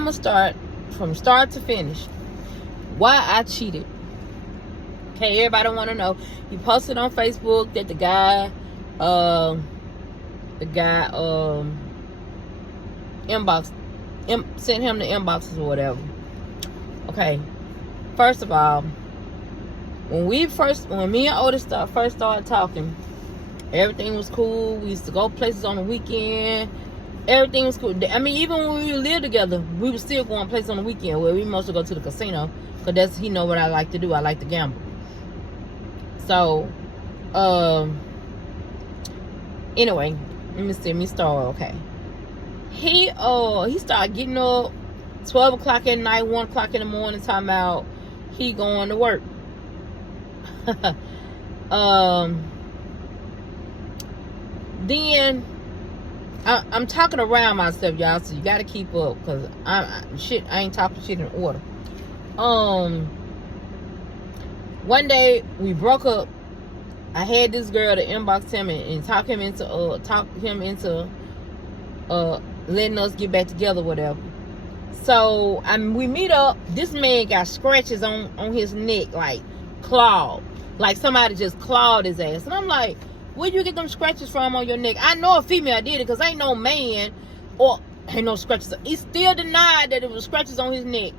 I'm gonna start from start to finish. Why I cheated. Okay, everybody want to know. He posted on Facebook that the guy sent him the inboxes or whatever. Okay, first of all, when me and Otis first started talking, everything was cool. We used to go places on the weekend. Everything was cool. I mean, even when we lived together, we would still go on places on the weekend where we mostly go to the casino, because he know what I like to do. I like to gamble. So, anyway, let me start. Okay, he started getting up 12 o'clock at night, 1 o'clock in the morning, talking about he going to work. Then I'm talking around myself, y'all, so you gotta keep up, because I ain't talking shit in order. One day we broke up. I had this girl to inbox him and talk him into letting us get back together, whatever. So we meet up. This man got scratches on his neck, like clawed, like somebody just clawed his ass. And I'm like, where you get them scratches from on your neck? I know a female did it, because ain't no man or ain't no scratches. He still denied that it was scratches on his neck.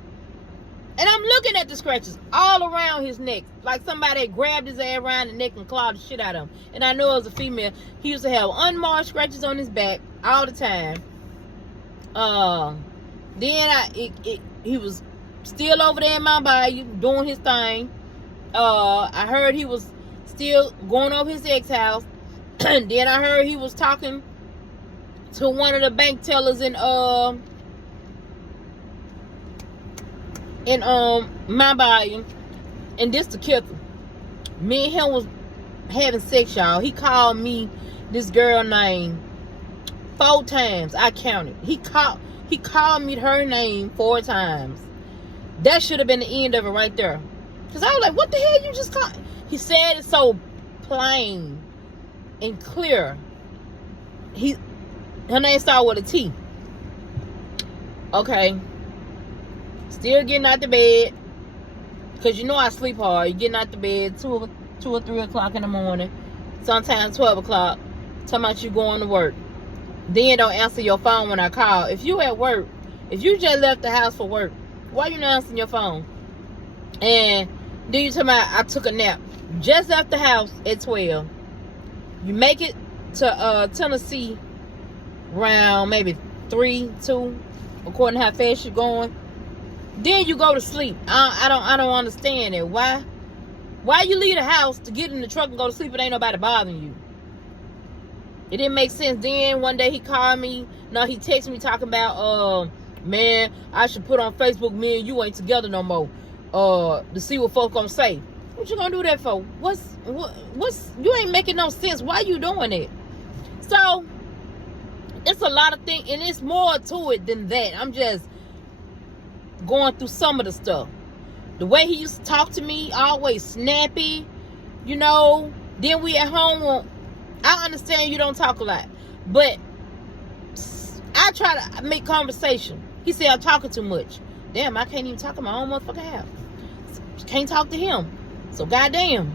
And I'm looking at the scratches all around his neck, like somebody grabbed his ass around the neck and clawed the shit out of him. And I know it was a female. He used to have unmarked scratches on his back all the time. Then he was still over there in Mount Bayou doing his thing. I heard he was still going over his ex house. Then I heard he was talking to one of the bank tellers in Mount Bayou. And this the kicker. Me and him was having sex, y'all. He called me this girl name 4 times. I counted. He called me her name 4 times. That should have been the end of it right there. Because I was like, what the hell you just called? He said it so plain and clear. Her name started with a T. Okay. Still getting out the bed. Because you know I sleep hard. You're getting out the bed 2 or 3 o'clock in the morning. Sometimes 12 o'clock. Talking about you going to work. Then don't answer your phone when I call. If you at work, if you just left the house for work, why you not answering your phone? And then you tell me I took a nap. Just left the house at 12. You make it to Tennessee around maybe 3, 2, according to how fast you're going. Then you go to sleep. I don't understand it. Why you leave the house to get in the truck and go to sleep and ain't nobody bothering you? It didn't make sense. Then one day he called me. No, he texted me talking about, man, I should put on Facebook, me and you ain't together no more. To see what folks gonna say. What you gonna do that for? What's you ain't making no sense. Why you doing it? So it's a lot of things, and it's more to it than that. I'm just going through some of the stuff. The way he used to talk to me, always snappy, you know. Then we at home. I understand you don't talk a lot, but I try to make conversation. He said I'm talking too much. Damn, I can't even talk in my own motherfucking house. Can't talk to him. So goddamn.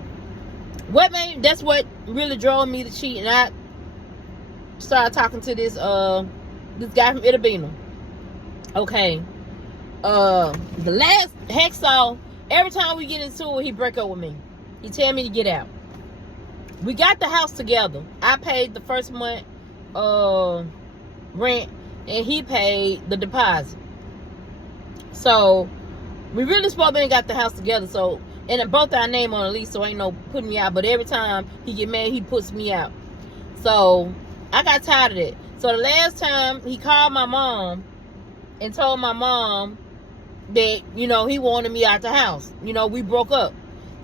That's what really drove me to cheat, and I started talking to this guy from Itabena. Okay. The last Hacksaw, every time we get into it, he break up with me. He tell me to get out. We got the house together. I paid the first month rent, and he paid the deposit. So we really supposed to got the house together. So, and both our name on the lease, so ain't no putting me out. But every time he get mad, he puts me out. So I got tired of it. So the last time he called my mom and told my mom that, you know, he wanted me out the house. You know, we broke up.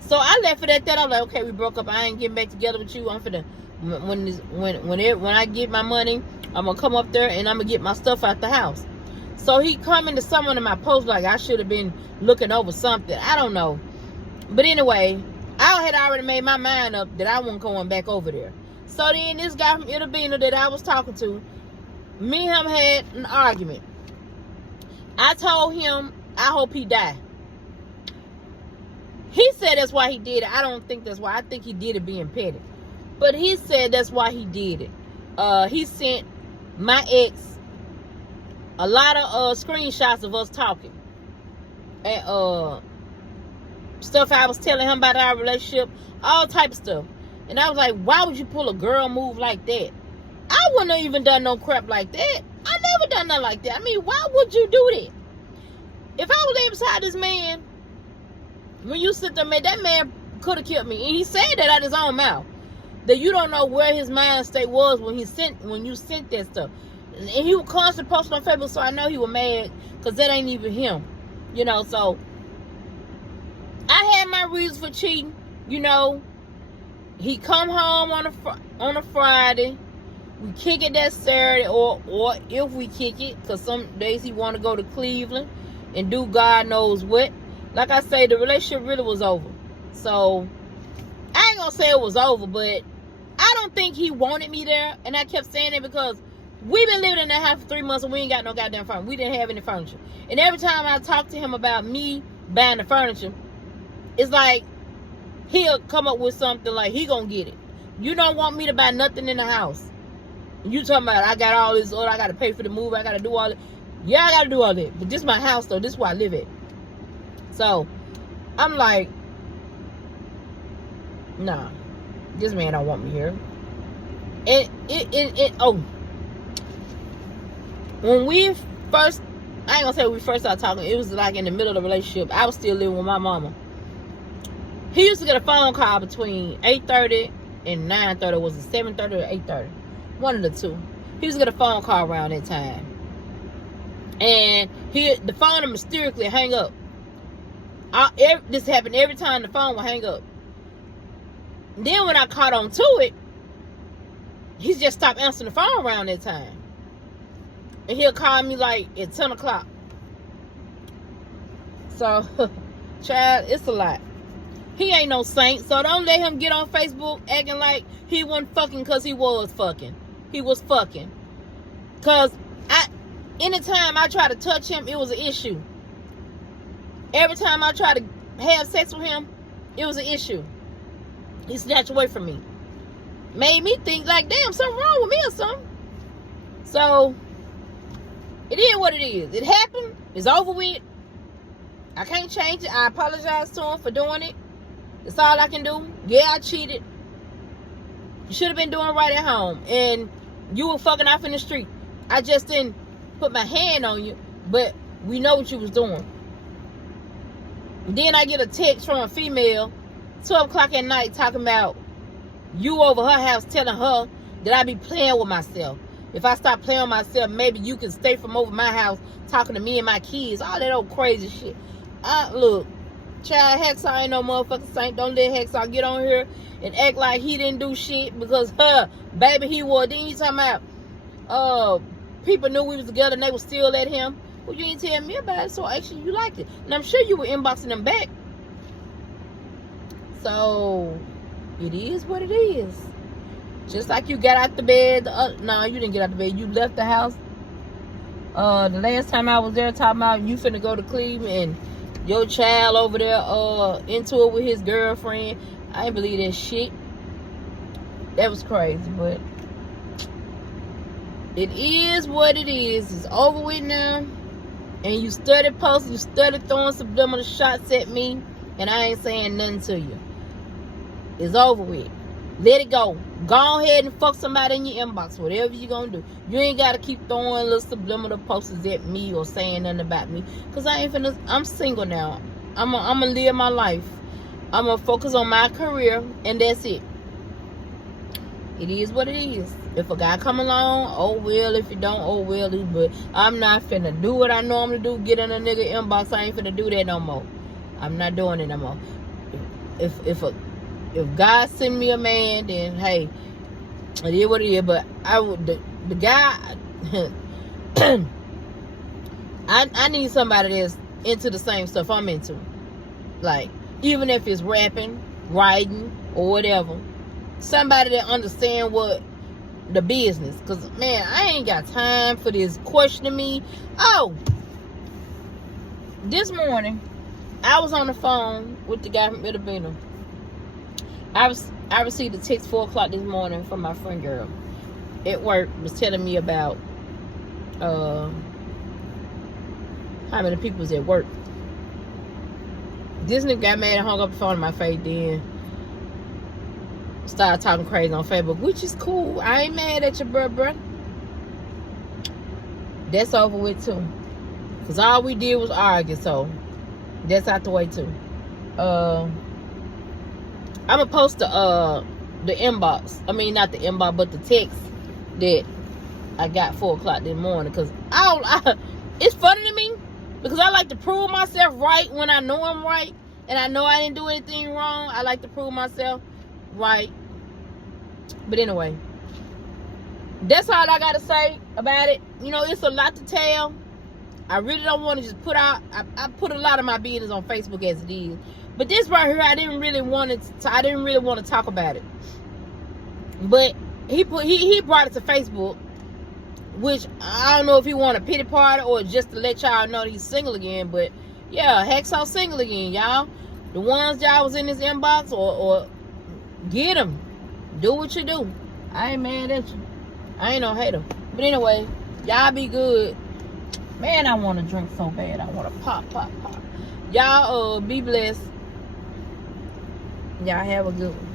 So I left it at that. I'm like, okay, we broke up. I ain't getting back together with you. I'm finna, when I get my money, I'm gonna come up there and I'm gonna get my stuff out the house. So he coming to someone in my post like I should have been looking over something. I don't know. But anyway, I had already made my mind up that I wasn't going back over there. So then this guy from Itabena that I was talking to, me and him had an argument. I told him, I hope he die. He said that's why he did it. I don't think that's why. I think he did it being petty. But he said that's why he did it. He sent my ex a lot of screenshots of us talking. And stuff I was telling him about our relationship. All type of stuff. And I was like, why would you pull a girl move like that? I wouldn't have even done no crap like that. I never done nothing like that. I mean, why would you do that? If I was there beside this man, when you sit there, man, that man could have killed me. And he said that out of his own mouth. That you don't know where his mind state was when you sent that stuff. And he was constantly posting on Facebook, so I know he was mad because that ain't even him. You know, so I had my reasons for cheating. You know, he come home on a Friday. We kick it that Saturday, or if we kick it, because some days he want to go to Cleveland and do God knows what. Like I say, the relationship really was over. So I ain't gonna say it was over, but I don't think he wanted me there. And I kept saying it because we've been living in that house for 3 months and we ain't got no goddamn furniture. We didn't have any furniture. And every time I talk to him about me buying the furniture, it's like he'll come up with something like he gonna get it. You don't want me to buy nothing in the house. You talking about I got all this, or I gotta pay for the move, I gotta do all that. Yeah, I gotta do all that. But this is my house though. This is where I live at. So I'm like, nah, this man don't want me here. And when we first, I ain't gonna say when we first started talking, it was like in the middle of the relationship. I was still living with my mama. He used to get a phone call between 8:30 and 9:30. Was it 7:30 or 8:30? One of the two. He used to get a phone call around that time. And the phone would mysteriously hang up. This happened every time the phone would hang up. Then when I caught on to it, he just stopped answering the phone around that time. And he'll call me like at 10 o'clock. So, child, it's a lot. He ain't no saint, so don't let him get on Facebook acting like he wasn't fucking because he was fucking. He was fucking. Because anytime I try to touch him, it was an issue. Every time I try to have sex with him, it was an issue. He snatched away from me. Made me think like, damn, something wrong with me or something. So, it is what it is. It happened. It's over with. I can't change it. I apologize to him for doing it. That's all I can do. Yeah, I cheated. You should have been doing right at home. And you were fucking off in the street. I just didn't put my hand on you. But we know what you was doing. Then I get a text from a female 12 o'clock at night talking about you over her house telling her that I be playing with myself. If I stop playing with myself, maybe you can stay from over my house talking to me and my kids. All that old crazy shit. Look, child, Hacksaw ain't no motherfucking saint. Don't let Hacksaw get on here and act like he didn't do shit because baby, he was. Then he talking about people knew we was together and they would still at him. Well, you ain't tell me about it, so actually you liked it. And I'm sure you were inboxing them back. So, it is what it is. Just like you got out the bed. No, you didn't get out the bed. You left the house. The last time I was there talking about you finna go to Cleveland and your child over there into it with his girlfriend. I ain't believe that shit. That was crazy, but it is what it is. It's over with now. And you started posting, you started throwing subliminal shots at me, and I ain't saying nothing to you. It's over with. Let it go. Go ahead and fuck somebody in your inbox, whatever you gonna do. You ain't gotta keep throwing little subliminal posters at me or saying nothing about me. Cause I'm single now. I'm gonna live my life. I'm gonna focus on my career, and that's it. It is what it is. If a guy come along, oh well. If you don't, oh well. But I'm not finna do what I normally do. Get in a nigga inbox. I ain't finna do that no more. I'm not doing it no more. If God send me a man, then hey, it is what it is. But the guy, I need somebody that's into the same stuff I'm into. Like, even if it's rapping, writing, or whatever. Somebody that understand what the business. Because, man, I ain't got time for this questioning me. Oh, this morning, I was on the phone with the guy from Itabena. I received a text 4 o'clock this morning from my friend girl at work. Was telling me about how many people was at work. This nigga got mad and hung up the phone in my face. Then started talking crazy on Facebook, which is cool. I ain't mad at you, bruh. That's over with too. Cause all we did was argue, so that's out the way too. I'm gonna post the inbox. I mean, not the inbox, but the text that I got 4 o'clock this morning. Cause it's funny to me because I like to prove myself right when I know I'm right, and I know I didn't do anything wrong. I like to prove myself right. But anyway, that's all I gotta say about it. You know, it's a lot to tell. I really don't want to just put out. I put a lot of my business on Facebook as it is, but this right here, I didn't really want to talk about it. But he brought it to Facebook, which I don't know if he want a pity party or just to let y'all know that he's single again. But yeah, Hacksaw single again, y'all. The ones y'all was in his inbox or get him. Do what you do. I ain't mad at you. I ain't no hater. But anyway, y'all be good. Man, I want to drink so bad. I want to pop. Y'all be blessed. Y'all have a good one.